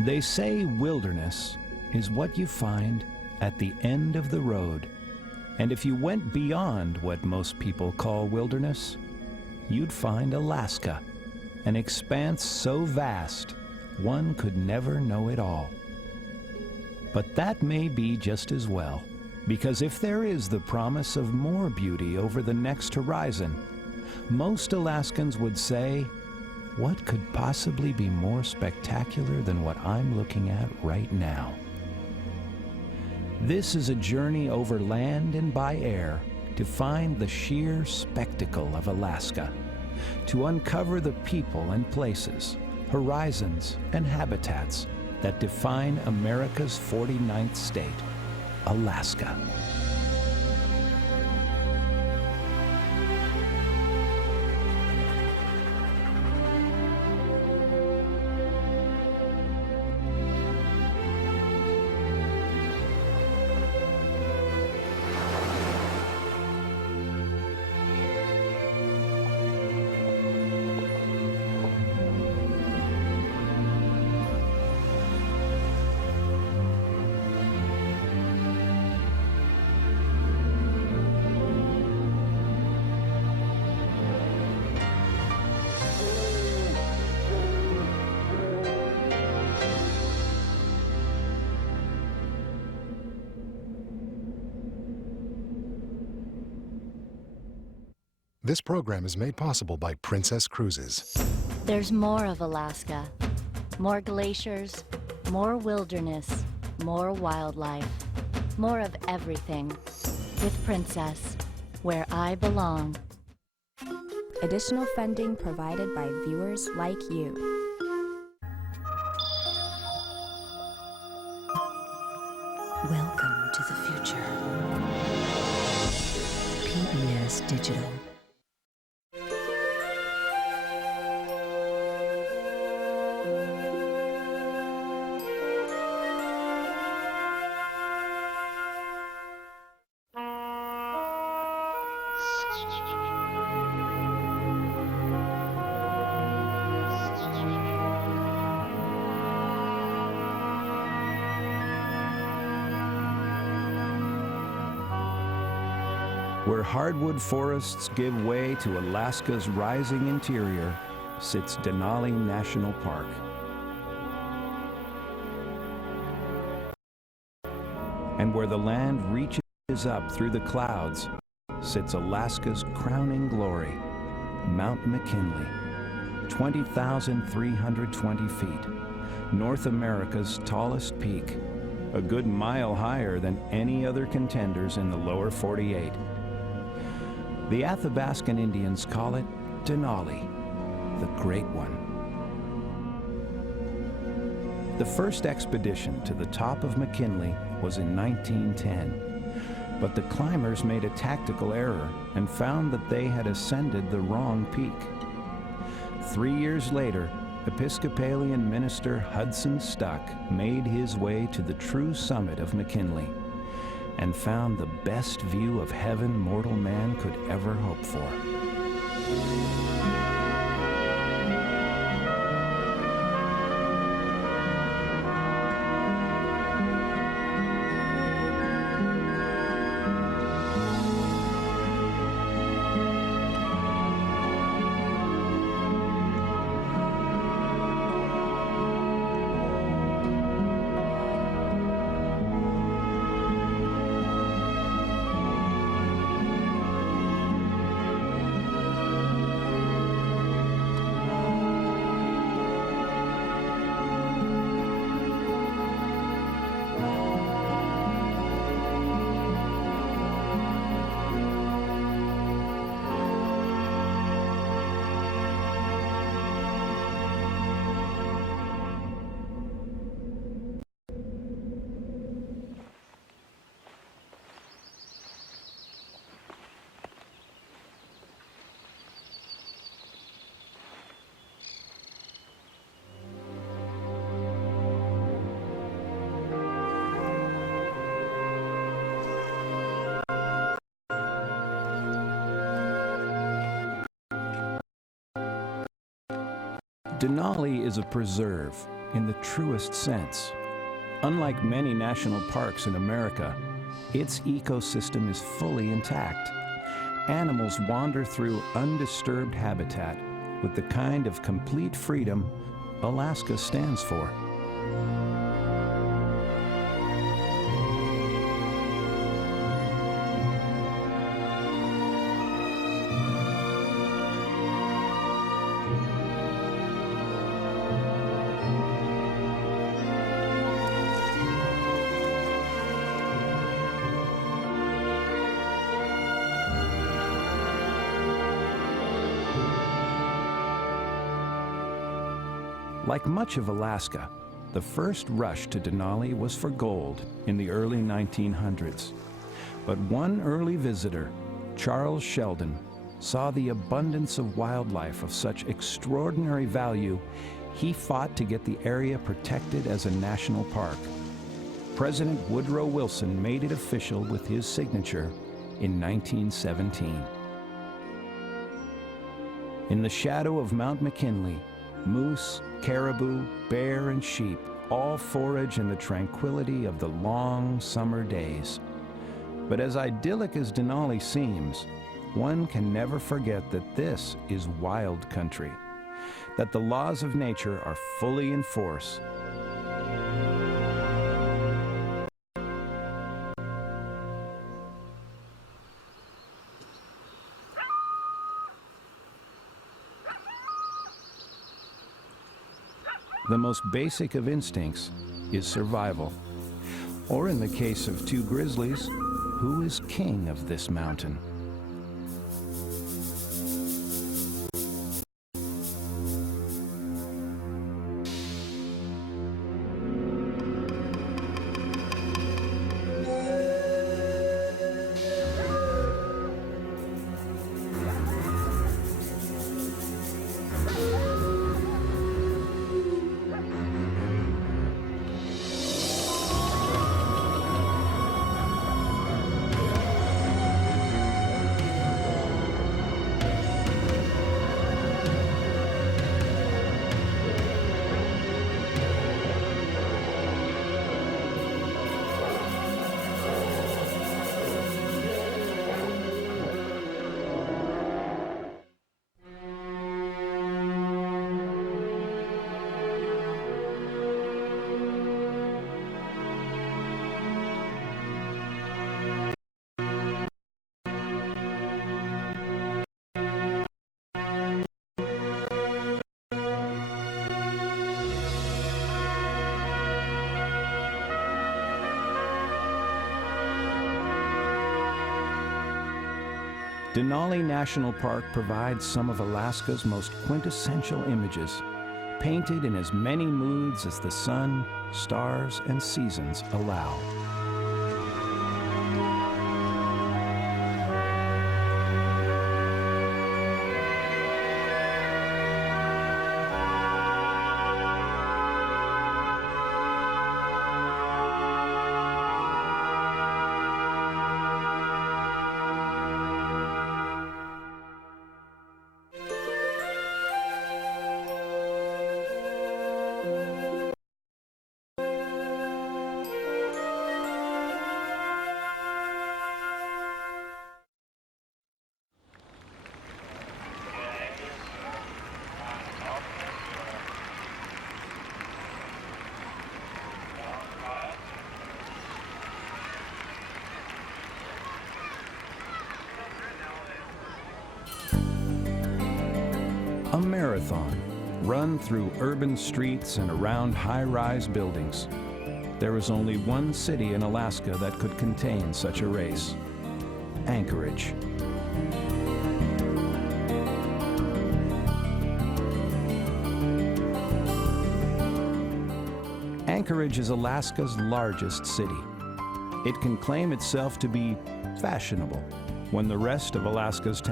They say wilderness is what you find at the end of the road. And if you went beyond what most people call wilderness, you'd find Alaska, an expanse so vast one could never know it all. But that may be just as well, because if there is the promise of more beauty over the next horizon, most Alaskans would say, what could possibly be more spectacular than what I'm looking at right now? This is a journey over land and by air to find the sheer spectacle of Alaska, to uncover the people and places, horizons and habitats that define America's 49th state, Alaska. This program is made possible by Princess Cruises. There's more of Alaska. More glaciers, more wilderness, more wildlife, more of everything. With Princess, where I belong. Additional funding provided by viewers like you. Welcome to the future. PBS Digital. Where hardwood forests give way to Alaska's rising interior sits Denali National Park. And where the land reaches up through the clouds sits Alaska's crowning glory, Mount McKinley, 20,320 feet, North America's tallest peak, a good mile higher than any other contenders in the lower 48. The Athabascan Indians call it Denali, the Great One. The first expedition to the top of McKinley was in 1910, but the climbers made a tactical error and found that they had ascended the wrong peak. 3 years later, Episcopalian minister Hudson Stuck made his way to the true summit of McKinley and found the best view of heaven mortal man could ever hope for. Denali is a preserve, in the truest sense. Unlike many national parks in America, its ecosystem is fully intact. Animals wander through undisturbed habitat with the kind of complete freedom Alaska stands for. Like much of Alaska, the first rush to Denali was for gold in the early 1900s. But one early visitor, Charles Sheldon, saw the abundance of wildlife of such extraordinary value, he fought to get the area protected as a national park. President Woodrow Wilson made it official with his signature in 1917. In the shadow of Mount McKinley, moose, caribou, bear, and sheep all forage in the tranquility of the long summer days. But as idyllic as Denali seems, one can never forget that this is wild country, that the laws of nature are fully in force. The most basic of instincts is survival. Or in the case of two grizzlies, who is king of this mountain? Denali National Park provides some of Alaska's most quintessential images, painted in as many moods as the sun, stars, and seasons allow. A marathon, run through urban streets and around high-rise buildings. There is only one city in Alaska that could contain such a race: Anchorage. Anchorage is Alaska's largest city. It can claim itself to be fashionable when the rest of Alaska's